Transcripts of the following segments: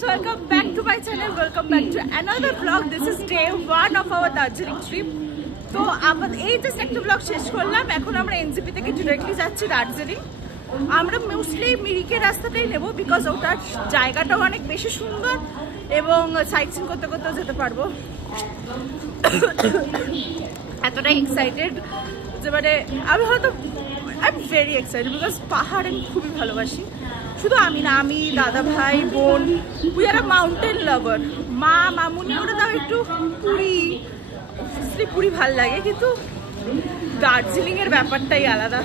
guys, welcome back to my channel. Welcome back to another vlog. This is day 1 of our Darjeeling trip. তো আমাদের এই যে একটা blog শেষ করলাম, এখন আমরা এনজেপি থেকে ডিরেক্টলি যাচ্ছি দার্জিলিং। আমরা মোস্টলি মিরিকের রাস্তাটাই নেব, বিকজ ওটার জায়গাটাও অনেক বেশি সুন্দর এবং সাইট সিন করতে করতেও যেতে পারবো। এতটাই এক্সাইটেড যে মানে আমি হয়তো I am very excited, because পাহাড় আমি খুবই ভালোবাসি। শুধু আমি না, আমি দাদা ভাই বোন, উই আর আ মাউন্টেন লাভার। মা মামুনি ওরা তাও একটু পুরী ভাল লাগে, কিন্তু দার্জিলিং এর ব্যাপারটাই আলাদা।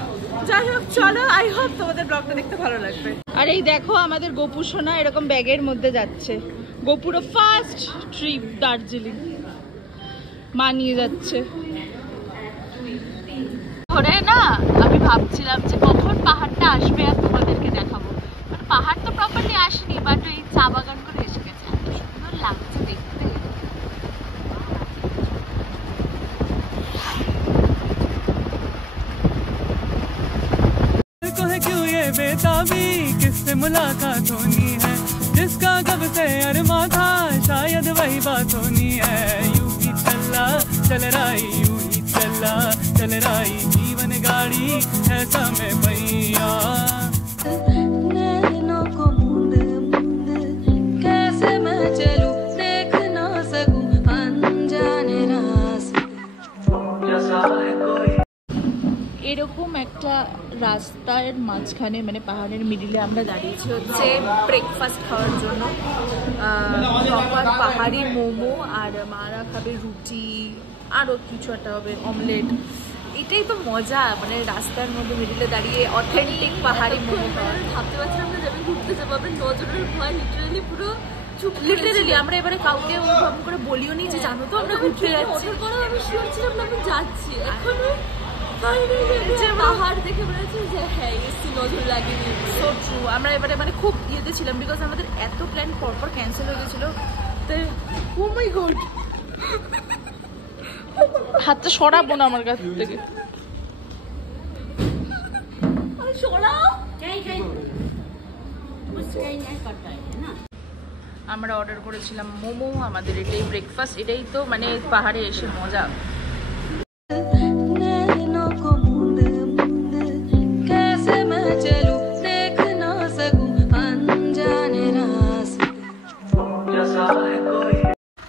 যাই হোক, চলো, আই হোপ তোমাদের ব্লগটা দেখতে ভালো লাগবে। আর এই দেখো আমাদের গোপু সোনা এরকম ব্যাগের মধ্যে যাচ্ছে। গোপুরও ফার্স্ট ট্রিপ দার্জিলিং, মা নিয়ে যাচ্ছে। ধরে না আমি ভাবছিলাম যে কখন পাহাড়টা আসবে আর তোমাদেরকে দেখাবো। পাহাড় তো প্রপারলি আসেনি, বাট ওই চা বাগান করে এসে গেছে। এত সুন্দর লাগছে দেখতে। बेताबी किससे मुलाकात होनी है, जिसका कब से अरमा था शायद वही बात होनी है। यूं ही चल रही, यूं ही चल रही जीवन गाड़ी है समय पहिया। नैनों को मूंद मूंद कैसे मैं चलूं, देख ना सकूं अनजाने रास्ते। जैसा है कोई এরকম একটা রাস্তার মাঝখানে, মানে পাহাড়ের মিডিলে আমরা দাঁড়িয়েছি হচ্ছে ব্রেকফাস্ট খাওয়ার জন্য। প্রপার পাহাড়ি মোমো, আর মারা খাবে রুটি, আরও কিছু একটা হবে, অমলেট। এটাই তো মজা, মানে রাস্তার মধ্যে মিডিলে দাঁড়িয়ে অথেন্টিক পাহাড়ি মোমো খাওয়া। ভাবতে পারছি আমরা যাবে ঘুরতে যাবো, আপনার নজরের ভয় লিটারালি পুরো লিটারালি আমরা এবারে কাউকে ওরকম করে বলিও নি যে জানো তো আমরা ঘুরতে যাচ্ছি। ওঠার পরেও আমি শিওর ছিলাম না আমি যাচ্ছি। এখনো পাহাড় দেখে মনে হচ্ছে যে হ্যাঁ এসছি, নজর লাগেনি। So true. আমরা এবারে মানে খুব ইয়েতে ছিলাম, বিকজ আমাদের এত প্ল্যান পরপর ক্যান্সেল হয়ে গেছিল। ও মাই গড, হাতটা সরাবো না আমার কাছ থেকে। আমরা অর্ডার করেছিলাম মোমো, আমাদের এটাই ব্রেকফাস্ট। এটাই তো মানে পাহাড়ে এসে মজা।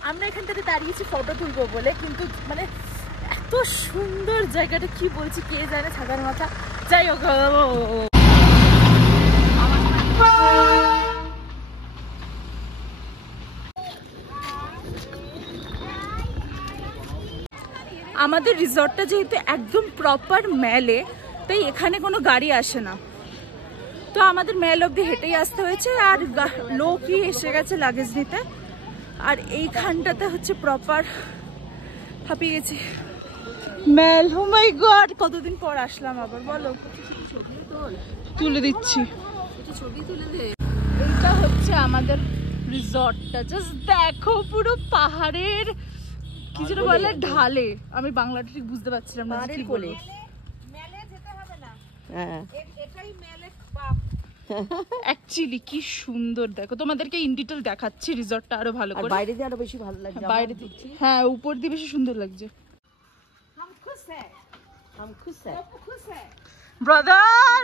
আমরা এখানটাতে দাঁড়িয়েছি ফটো তুলবো বলে, কিন্তু মানে এত সুন্দর জায়গাটা, কি বলছি কে জানে, ছাতার মাথা। যাই হোক, আমাদের রিসর্টটা যেহেতু একদম প্রপার ম্যালে, তাই এখানে কোনো গাড়ি আসে না। তো আমাদের ম্যাল অব্দি হেঁটেই আসতে হয়েছে, আর লোকই এসে গেছে লাগেজ নিতে। আর এইখানটাতে হচ্ছে প্রপার হাঁপিয়ে গেছি ম্যাল। ও মাই গড, কতদিন পর আসলাম আবার, বলো। তুলে দিচ্ছি, এইটা হচ্ছে আমাদের রিসর্টটা। জাস্ট দেখো, পুরো পাহাড়ের কি যেন বলে ঢালে। আমি বাংলাটা ঠিক বুঝতে পারছিলাম না কি বলে। অ্যাকচুয়ালি কি সুন্দর দেখো, তোমাদেরকে ইন ডিটেল দেখাচ্ছি রিসর্টটা আরো ভালো করে। বাইরে দিয়ে আরো বেশি ভালো লাগছে, বাইরে দিয়ে হ্যাঁ, উপর দিয়ে বেশি সুন্দর লাগছে। ব্রাদার,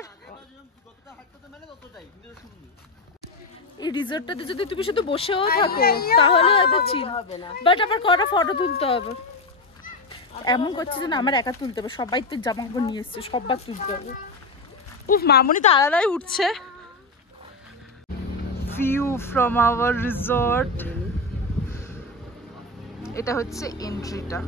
এই রিসর্টটাতে যদি তুমি শুধু বসেও থাকো তাহলে এত চিল, বাট আবার কটা ফটো তুলতে হবে। এমন করছে যে না আমার একা তুলতে হবে, সবাই তো জামা কাপড় নিয়ে এসছে, সবার তুলতে হবে। উফ, মামুনি তো আলাদাই উঠছে। ভিউ ফ্রম আওয়ার রিসর্ট, এটা হচ্ছে এন্ট্রিটা।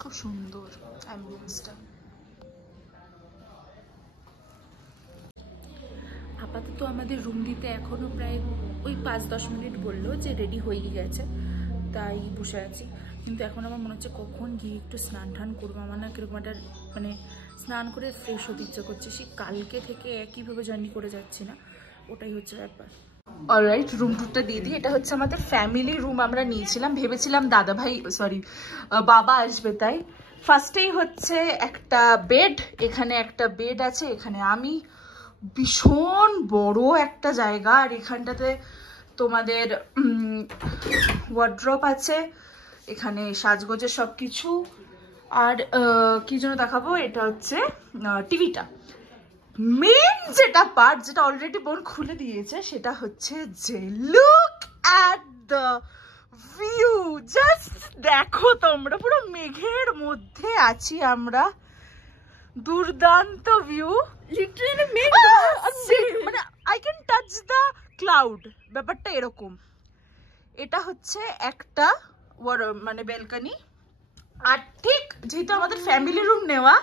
খুব সুন্দর অ্যাম্বিয়েন্সটা। আপাতত আমাদের রুম দিতে এখনো প্রায় ওই 5-10 মিনিট বললো যে রেডি হয়ে গেছে, তাই বসে আছি। কিন্তু এখন আমার মনে হচ্ছে কখন গিয়ে একটু স্নান টান করবো। আমার না কিরকম একটা মানে স্নান করে ফ্রেশ হতে ইচ্ছা করছে, সেই কালকে থেকে একইভাবে জার্নি করে যাচ্ছি না, ওটাই হচ্ছে ব্যাপার। অলরাইট, রুম টুরটা দিয়ে দিই। এটা হচ্ছে আমাদের ফ্যামিলি রুম, আমরা নিয়েছিলাম, ভেবেছিলাম দাদা ভাই বাবা আসবে, তাই ফার্স্টেই হচ্ছে একটা বেড, এখানে একটা বেড আছে, এখানে আমি, ভীষণ বড় একটা জায়গা, আর এখানটাতে তোমাদের ওয়ার্ড্রপ আছে, এখানে সাজগোজের সব কিছু। আর কি জন্য দেখাবো, এটা হচ্ছে টিভিটা। মেন যেটা পার্ট, যেটা অলরেডি বোন খুলে দিয়েছে, সেটা হচ্ছে যে look at the view. Just দেখো তোমরা, পুরো মেঘের মধ্যে আছি আমরা, দুর্দান্ত ভিউ। লিটারালি মেঘ, মানে I can touch the cloud, ব্যাপারটা এরকম। এটা হচ্ছে একটা মানে ব্যালকনি, আর ঠিক যেহেতু আমাদের ফ্যামিলি রুম নেওয়া,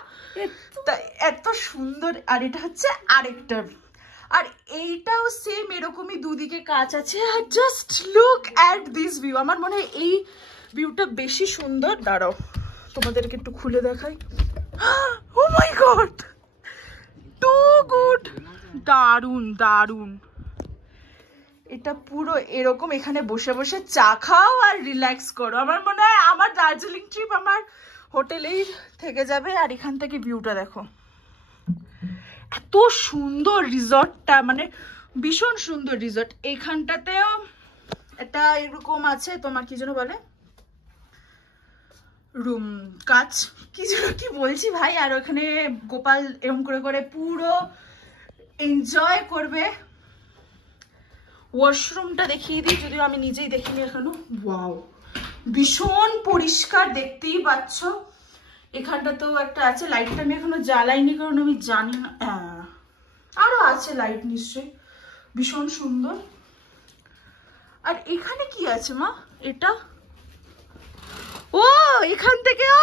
এত সুন্দর। আর এটা হচ্ছে আরেকটা, আর এইটাও সেম এরকমই, দুদিকে কাচ আছে। আর just look at this view, আমার মনে হয় এই ভিউটা বেশি সুন্দর। দাঁড়াও তোমাদেরকে একটু খুলে দেখাই। ও মাই গড, টু গুড, দারুন দারুন। এটা পুরো এরকম, এখানে বসে বসে চা খাও আর রিল্যাক্স করো। আমার মনে হয় আমার দার্জিলিং ট্রিপ আমার হোটেলেই থেকে যাবে। আর এখান থেকে ভিউটা দেখো, এত সুন্দর রিসর্টটা, মানে ভীষণ সুন্দর রিসর্ট। এইখানটাতেও এটা এরকম আছে, তোমার কি যেন বলে, রুম কাচ, কি যেন কি বলছি ভাই। আর ওখানে গোপাল এরকম করে করে পুরো এনজয় করবে। ওয়াশরুমটা দেখিয়ে দিই, যদিও আমি নিজেই দেখিনি এখনো। ওয়াও, ভীষণ পরিষ্কার, দেখতেই পাচ্ছ। এখানটা তো একটা আছে, লাইটটা আমি এখনো জ্বালাইনি কারণ আমি জানি না, আরো আছে লাইট নিশ্চয়ই, ভীষণ সুন্দর। আর এখানে কি আছে মা, এটা ও এখান থেকেও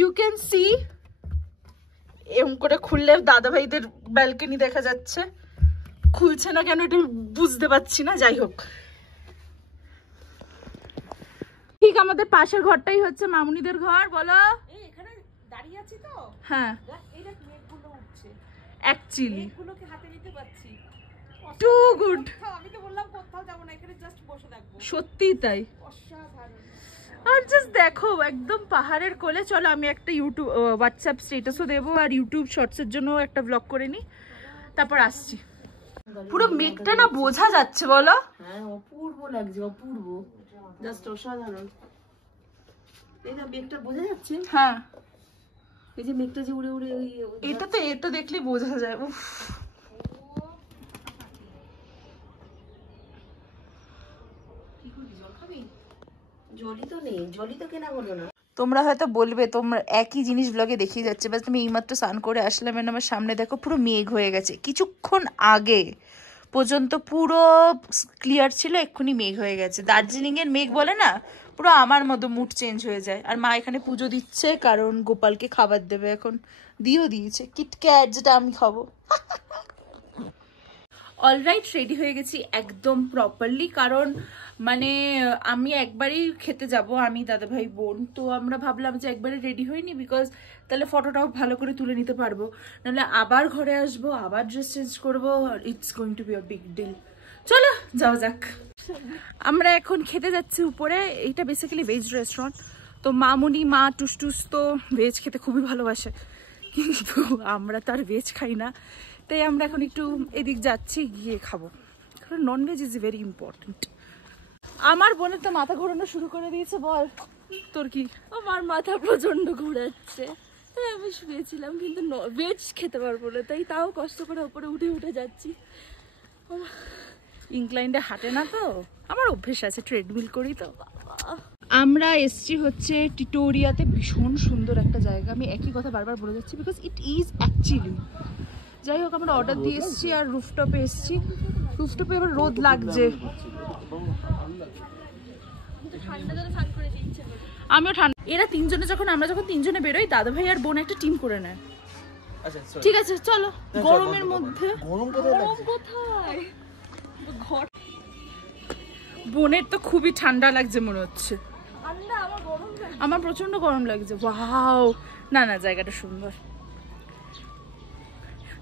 ইউ ক্যান সি, এরকম করে খুললে দাদা ভাইদের ব্যালকনি দেখা যাচ্ছে। খুলছে না কেন এটা বুঝতে পারছি না, যাই হোক। ঠিক আমাদের পাশের ঘরটাই হচ্ছে মামুনিদের ঘর। বলো, এখানে দাঁড়িয়ে আছি তো, হ্যাঁ এই দেখ মেঘগুলো উঠছে, অ্যাকচুয়ালি মেঘগুলোকে হাতে নিতে পারছি। টু গুড, আমি তো বললাম কোথাও যাবো না, এখানে জাস্ট বসে থাকবো। সত্যি তাই, অসাধারণ। আর জাস্ট দেখো একদম পাহাড়ের কোলে। চলো আমি একটা ইউটিউব হোয়াটসঅ্যাপ স্ট্যাটাসও দেবো, আর ইউটিউব শর্টসের জন্য একটা ব্লগ করে নিই, তারপর আসছি। পুরো মেঘটা না বোঝা যাচ্ছে, বলো? হ্যাঁ, অপূর্ব লাগছে, অপূর্ব, জাস্ট অসাধারণ। এই না মেঘটা বোঝা যাচ্ছে, হ্যাঁ, এই যে মেঘটা যে উড়ে উড়ে ওই এটা দেখলে বোঝা যায়। উফ, কি করবি, জল খাবি? জলই তো নেই, জলই তো কেনা হলো না। তোমরা হয়তো বলবে তোমরা একই জিনিস ব্লগে দেখিয়ে যাচ্ছে, বাস তুমি এইমাত্র স্নান করে আসলাম, আমার সামনে দেখো পুরো মেঘ হয়ে গেছে। কিছুক্ষণ আগে পর্যন্ত পুরো ক্লিয়ার ছিল, এক্ষুনি মেঘ হয়ে গেছে। দার্জিলিং এর মেঘ বলে না, পুরো আমার মতো মুড চেঞ্জ হয়ে যায়। আর মা এখানে পুজো দিচ্ছে, কারণ গোপালকে খাবার দেবে, এখন দিয়েছে কিটক্যাট, যেটা আমি খাবো। অলরাইট, রেডি হয়ে গেছি একদম প্রপারলি, কারণ মানে আমি একবারই খেতে যাব, আমি দাদা ভাই বোন, তো আমরা ভাবলাম যে একবারে রেডি হইনি, বিকজ তাহলে ফটোটাও ভালো করে তুলে নিতে পারবো, নাহলে আবার ঘরে আসবো, আবার ড্রেস চেঞ্জ করবো, it's going to be a big deal. চলো যাওয়া যাক। আমরা এখন খেতে যাচ্ছি উপরে, এইটা বেসিক্যালি ভেজ রেস্টুরেন্ট। তো মামুনি মা টুসটুস তো ভেজ খেতে খুবই ভালোবাসে, কিন্তু আমরা তো আর ভেজ খাই না, তাই আমরা এখন একটু এদিক যাচ্ছি, গিয়ে খাবো, কারণ ননভেজ ইজ ভেরি ইম্পর্টেন্ট। আমার বোনের তো মাথা ঘোরানো শুরু করে দিয়েছে। বল তোর কি? আমার মাথা প্রচন্ড ঘোরাচ্ছে, তাই আমি শুয়েছিলাম, কিন্তু ভেজ খেতে পারবো না, তাই তাও কষ্ট করে উপরে উঠে উঠে যাচ্ছি। ইনক্লাইন্ডে হাঁটে না তো, আমার অভ্যেস আছে, ট্রেডমিল করি তো। আমরা এসছি হচ্ছে টিটোরিয়াতে, ভীষণ সুন্দর একটা জায়গা, আমি একই কথা বারবার বলে যাচ্ছি, বিকজ ইট ইজ অ্যাকচুয়ালি। যাই হোক, আমরা অর্ডার দিয়ে এসছি আর রুফটপে এসছি। রুফটপে এবার রোদ লাগছে, আমিও ঠান্ডা। এরা তিনজনে আমরা যখন তিনজনে বেরোই, দাদা ভাই আর বোন একটা টিম করে নেয়, আচ্ছা ঠিক আছে চলো। গরমের মধ্যে গরম কোথায় গরম কোথায়? ঘর বোনের তো খুবই ঠান্ডা লাগছে মনে হচ্ছে। আমার প্রচন্ড গরম লাগছে। ওয়াও, না না জায়গাটা সুন্দর।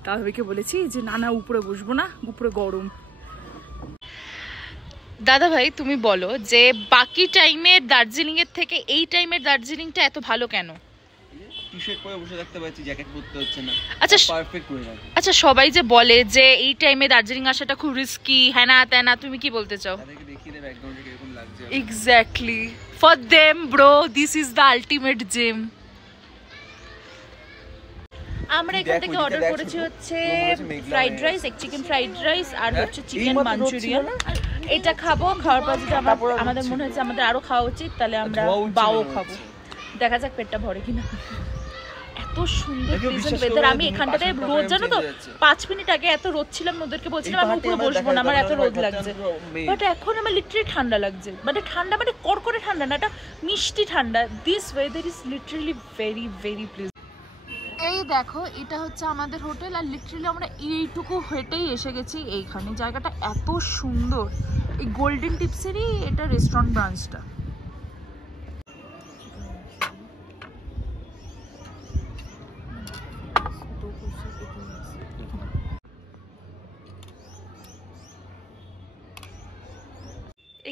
দাদাভাইকে বলেছি যে না না উপরে বসবো না, উপরে গরম। দাদা ভাই তুমি বলো যে বাকি টাইমের দার্জিলিং এর থেকে এই টাইমের দার্জিলিংটা এত ভালো কেন? টি-শার্ট পরে বসে থাকতে পারছি, জ্যাকেট পরতে হচ্ছে না। আচ্ছা পারফেক্ট হয়ে যাবে। আচ্ছা সবাই যে বলে যে এই টাইমে দার্জিলিং আসাটা খুব রিস্কি, হ্যাঁ না তাই না, তুমি কি বলতে চাও? তাদেরকে দেখিয়ে দে ব্যাকগ্রাউন্ডে কিরকম লাগছে। Exactly, for them bro this is the ultimate gym. আমরা এখান থেকে অর্ডার করেছি হচ্ছে ফ্রাইড রাইস, এক চিকেন ফ্রাইড রাইস আর হচ্ছে চিকেন মাঞ্চুরিয়ান। এটা খাবো, খাওয়ার পর যদি আমাদের মনে হচ্ছে আমাদের আরো খাওয়া উচিত তাহলে আমরা বাও খাবো। দেখা যাক পেটটা ভরে কিনা। এত সুন্দর প্লেজেন্ট ওয়েদার। আমি এখানটাতে রোদ, জানো তো 5 মিনিট আগে এত রোদ ছিলাম, ওদেরকে বলছিলাম আমি উপরে বসবো না, আমার এত রোদ লাগছে। বাট এখন আমার লিটারালি ঠান্ডা লাগছে। মানে ঠান্ডা মানে কড়কড়ে ঠান্ডা না, এটা মিষ্টি ঠান্ডা। This weather is literally very very pleasant. এই দেখো এটা হচ্ছে আমাদের হোটেল, আর লিটারালি আমরা এইটুকু হেঁটেই এসে গেছি এইখানে। জায়গাটা এত সুন্দর। এই গোল্ডেন টিপসেরই এটা রেস্টুরেন্ট ব্রাঞ্চটা।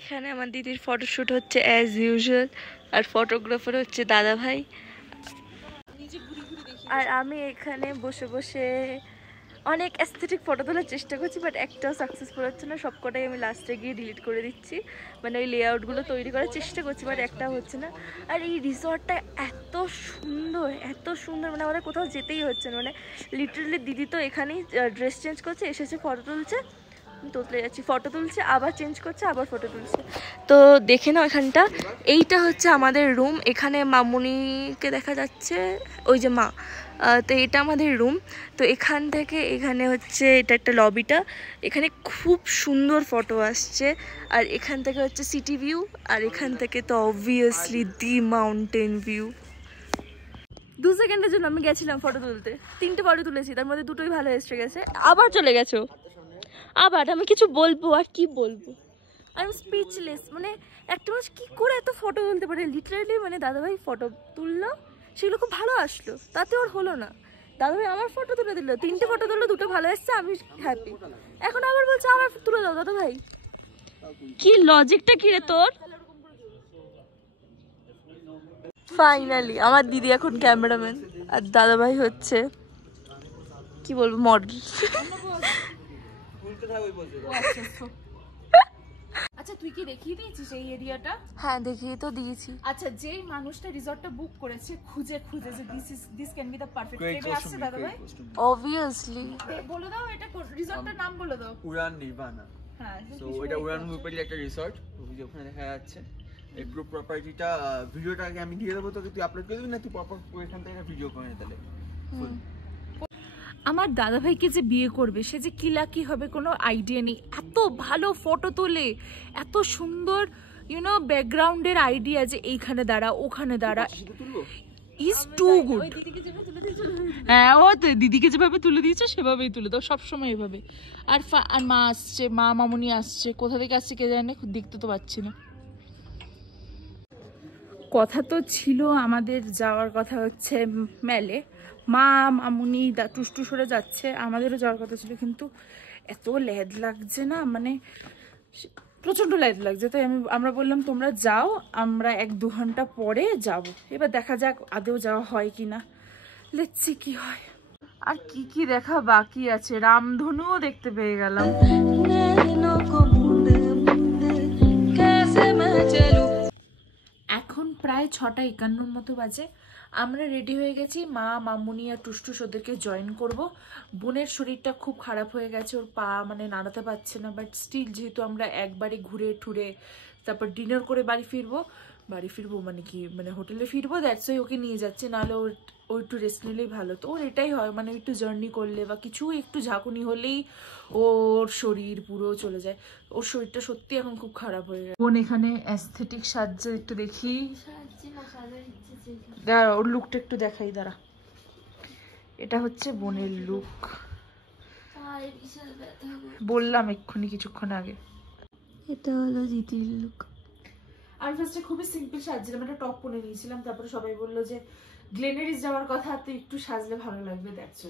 এখানে আমার দিদির ফটোশ্যুট হচ্ছে অ্যাজ ইউজুয়াল, আর ফটোগ্রাফার হচ্ছে দাদা ভাই। আর আমি এখানে বসে বসে অনেক অ্যাস্থেটিক ফটো তোলার চেষ্টা করছি, বাট একটাও সাকসেসফুল হচ্ছে না। সবকটাই আমি লাস্টে গিয়ে ডিলিট করে দিচ্ছি। মানে ওই লেআউটগুলো তৈরি করার চেষ্টা করছি, বাট একটাও হচ্ছে না। আর এই রিসর্টটা এত সুন্দর, এত সুন্দর, মানে আমাদের কোথাও যেতেই হচ্ছে না। মানে লিটারালি দিদি তো এখানেই ড্রেস চেঞ্জ করছে, এসেছে ফটো তুলছে, তুলতে যাচ্ছি, ফটো তুলছে, আবার চেঞ্জ করছে, আবার ফটো তুলছে। তো দেখে নাও এখানটা, এইটা হচ্ছে আমাদের রুম। এখানে মামুনিকে দেখা যাচ্ছে, ওই যে মা। তো এটা আমাদের রুম। তো এখান থেকে এখানে হচ্ছে এটা একটা লবিটা, এখানে খুব সুন্দর ফটো আসছে। আর এখান থেকে হচ্ছে সিটি ভিউ, আর এখান থেকে তো অবভিয়াসলি দি মাউন্টেন ভিউ। 2 সেকেন্ডের জন্য আমি গেছিলাম ফটো তুলতে, 3টে ফটো তুলেছি, তার মধ্যে 2টোই ভালো এসে গেছে। আবার চলে গেছো, আবার আমি কিছু বলবো আর কি বলবো, আই এম স্পিচলেস। মানে একটা মানুষ কী করে এত ফটো তুলতে পারে? লিটারালি মানে দাদাভাই ফটো তুললো, সেগুলো খুব ভালো আসলো, তাতে ওর হলো না। দাদাভাই আমার ফটো তুলে দিল, 3টে ফটো তুললো, 2টো ভালো এসছে, আমি হ্যাপি। এখন আবার বলছে আমার তুলে দাও। দাদাভাই কি লজিকটা কি রে তোর? ফাইনালি আমার দিদি এখন ক্যামেরাম্যান, আর দাদাভাই হচ্ছে কি বলবো মডেল। আচ্ছা তুই কি দেখিয়ে দিয়েছিস এই এরিয়াটা? হ্যাঁ দেখিয়ে তো দিয়েছি। আচ্ছা যেই মানুষটা রিসর্টটা বুক করেছে খুঁজে খুঁজে যে this can be the perfect place আসছে দাদা ভাই, অবভিয়াসলি বলে দাও এটা রিসর্টটার নাম বলে দাও। উড়ান নির্বাণা। হ্যাঁ সো এটা উড়ান গ্রুপেরই একটা রিসর্ট, ওই যে ওখানে দেখা যাচ্ছে। এই গ্রুপ প্রপার্টিটা ভিডিওটা আগে আমি দিয়ে দেবো তোকে, তুই আপলোড করে দিবি না? তুই প্রপার ওইখান থেকে ভিডিও করে নে তাহলে। আমার দাদাভাইকে যে বিয়ে করবে সে যে কি লাকি হবে কোনো আইডিয়া নেই। এত ভালো ফটো তোলে, এত সুন্দর ইউনো ব্যাকগ্রাউন্ডের আইডিয়া, যে এইখানে দাঁড়া ওখানে দাঁড়া, ইজ টু গুড। হ্যাঁ ও তো দিদিকে যেভাবে তুলে দিয়েছে সেভাবেই তুলে দাও সবসময় এভাবে। আর মা আসছে, মা মামুনি আসছে, কোথা থেকে আসছে কে জানে, দেখতে তো পাচ্ছি না। কথা তো ছিল আমাদের যাওয়ার কথা হচ্ছে মেলে, মা মামুনি টুসটু সরে যাচ্ছে, আমাদেরও যাওয়ার কথা ছিল, কিন্তু এত ল্যাদ লাগছে না, মানে প্রচণ্ড ল্যাদ লাগছে। তাই আমরা বললাম তোমরা যাও, আমরা 1-2 ঘন্টা পরে যাব। এবার দেখা যাক আদেও যাওয়া হয় কি না, লেটস সি কি হয়। আর কি কি দেখা বাকি আছে, রামধনুও দেখতে পেয়ে গেলাম। এখন প্রায় 6:51 মতো বাজে। আমরা রেডি হয়ে গেছি, মা মামুনি আর টুসটুস ওদেরকে জয়েন করব। বোনের শরীরটা খুব খারাপ হয়ে গেছে, ওর পা মানে নাড়াতে পারছে না, বাট স্টিল যেহেতু আমরা একবারে ঘুরে ঠুরে তারপর ডিনার করে বাড়ি ফিরবো মানে কি মানে হোটেলে ফিরবো, দ্যাটস ওয়াই ওকে নিয়ে যাচ্ছে, নাহলে ও একটু রেস্ট নিলেই ভালো। তো ওর এটাই হয়, মানে একটু জার্নি করলে বা কিছু একটু ঝাঁকুনি হলেই ওর শরীর পুরো চলে যায়। ওর শরীরটা সত্যি এখন খুব খারাপ হয়ে গেছে। বোন এখানে অ্যাস্থেটিক সাজছে, একটু দেখি, দাঁড়া ওর লুকটা একটু দেখাই, দাঁড়া এটা হচ্ছে বোনের লুক, বললাম এক্ষুনি কিছুক্ষণ আগে। এটা হলো জিতির লুক। আমি ফার্স্টে খুবই সিম্পল সাজছিলাম, একটা টপ পরে নিয়েছিলাম, তারপরে সবাই বললো যে গ্লেনারিস যাওয়ার কথা, তো একটু সাজলে ভালো লাগবে, দেখছো।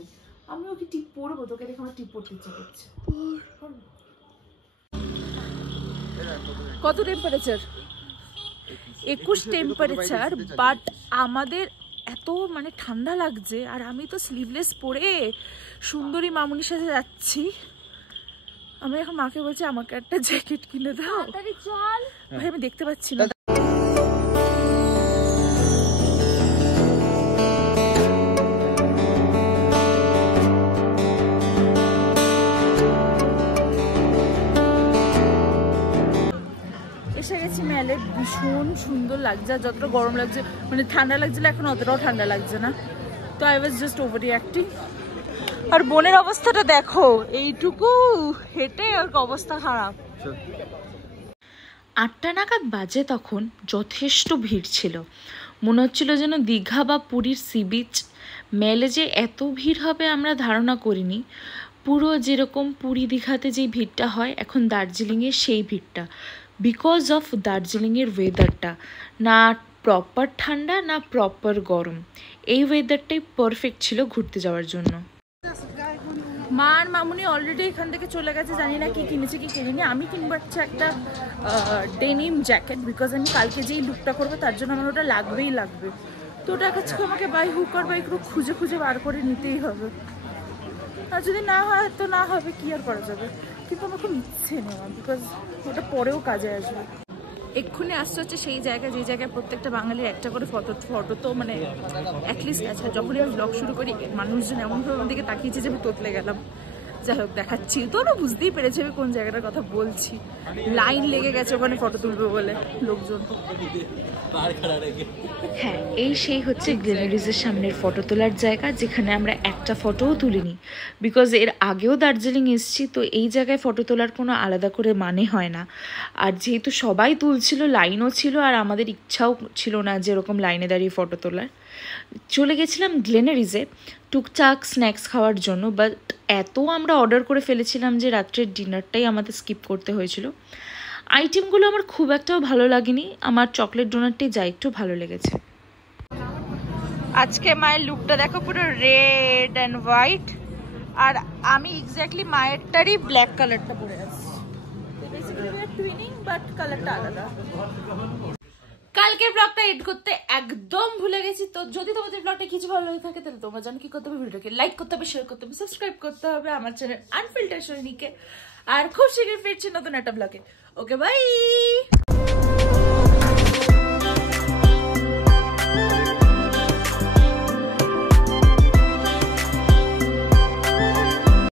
আমি ওকে টিপ পরবো, তোকে দেখে আমার টিপ পরতে ইচ্ছে করছে। কত টেম্পারেচার? 21 টেম্পারেচার, বাট আমাদের এত মানে ঠান্ডা লাগছে, আর আমি তো স্লিভলেস পরে সুন্দরী মামুনির সাথে যাচ্ছি। আমি এখন মাকে বলছি আমাকে একটা জ্যাকেট কিনে দাও, চল ভাই, আমি দেখতে পাচ্ছি না। এসে গেছি মেলে, ভীষণ সুন্দর লাগছে, আর যতটা গরম লাগছে মানে ঠান্ডা লাগছিল, এখন অতটাও ঠান্ডা লাগছে না। তো I was just over reacting. আর বোনের অবস্থাটা দেখো, এইটুকু হেঁটে ওর অবস্থা খারাপ। 8টা নাগাদ বাজে, তখন যথেষ্ট ভিড় ছিল, মনে হচ্ছিল যেন দীঘা বা পুরীর সি বিচ। মেলে যে এত ভিড় হবে আমরা ধারণা করিনি। পুরো যেরকম পুরী দীঘাতে যেই ভিড়টা হয়, এখন দার্জিলিংয়ে সেই ভিড়টা, বিকজ অফ দার্জিলিংয়ের ওয়েদারটা, না প্রপার ঠান্ডা না প্রপার গরম, এই ওয়েদারটাই পারফেক্ট ছিল ঘুরতে যাওয়ার জন্য। মা আর মামুনি অলরেডি এখান থেকে চলে গেছে, জানি না কি কিনেছে কি কিনিনি। আমি কিনবো একটা ডেনিম জ্যাকেট, বিকজ আমি কালকে যেই লুকটা করবো তার জন্য আমার ওটা লাগবেই লাগবে। তো ওটা কাছে আমাকে by hook or by crook খুঁজে খুঁজে বার করে নিতেই হবে, আর যদি না হয় তো না হবে, কি আর করা যাবে। কিন্তু আমার খুব ইচ্ছে নেওয়া, বিকজ ওটা পরেও কাজে আসবে। এক্ষুনি আসতে হচ্ছে সেই জায়গায়, যে জায়গায় প্রত্যেকটা বাঙালির একটা করে ফটো তো মানে অ্যাটলিস্ট আছে। যখনই আমি ব্লগ শুরু করি মানুষজন এমনভাবে আমার দিকে তাকিয়েছে যে আমি তোতলে গেলাম। যাই হোক, দেখাচ্ছি তো, ওরা বুঝতেই পেরেছে আমি কোন জায়গাটার কথা বলছি। লাইন লেগে গেছে ওখানে ফটো তুলবে বলে লোকজন। হ্যাঁ, এই সেই হচ্ছে গ্লেনারিজের সামনের ফটো তোলার জায়গা, যেখানে আমরা একটা ফটোও তুলিনি, বিকজ এর আগেও দার্জিলিং এসেছি, তো এই জায়গায় ফটো তোলার কোনো আলাদা করে মানে হয় না। আর যেহেতু সবাই তুলছিল, লাইনও ছিল, আর আমাদের ইচ্ছাও ছিল না যেরকম লাইনে দাঁড়িয়ে ফটো তোলার। চলে গেছিলাম গ্লেনারিজে টুকটাক স্ন্যাক্স খাওয়ার জন্য, বাট এত আমরা অর্ডার করে ফেলেছিলাম যে রাত্রের ডিনারটাই আমাদের স্কিপ করতে হয়েছিল। আইটেমগুলো আমার খুব একটাও ভালো লাগেনি, আমার চকলেট ডোনারটাই যা একটু ভালো লেগেছে। আজকে মায়ের লুকটা দেখো, পুরো রেড অ্যান্ড হোয়াইট, আর আমি এক্স্যাক্টলি মায়েরটারই ব্ল্যাক কালারটা পরে আছি। Basically we are twinning, but কালারটা আলাদা। কালকের ব্লগটা এড করতে একদম ভুলে গেছি। তো যদি তোমাদের ব্লগটা কিছু ভালো লাগে থাকে, তাহলে তোমরা জানো কি করতে হবে, ভিডিওটাকে লাইক করতে হবে, শেয়ার করতে হবে, সাবস্ক্রাইব করতে হবে আমার চ্যানেল আনফিল্টার সোনিকে। আর খুব শীঘ্রই ফিরছি নতুন একটা ব্লগে। ওকে, বাই।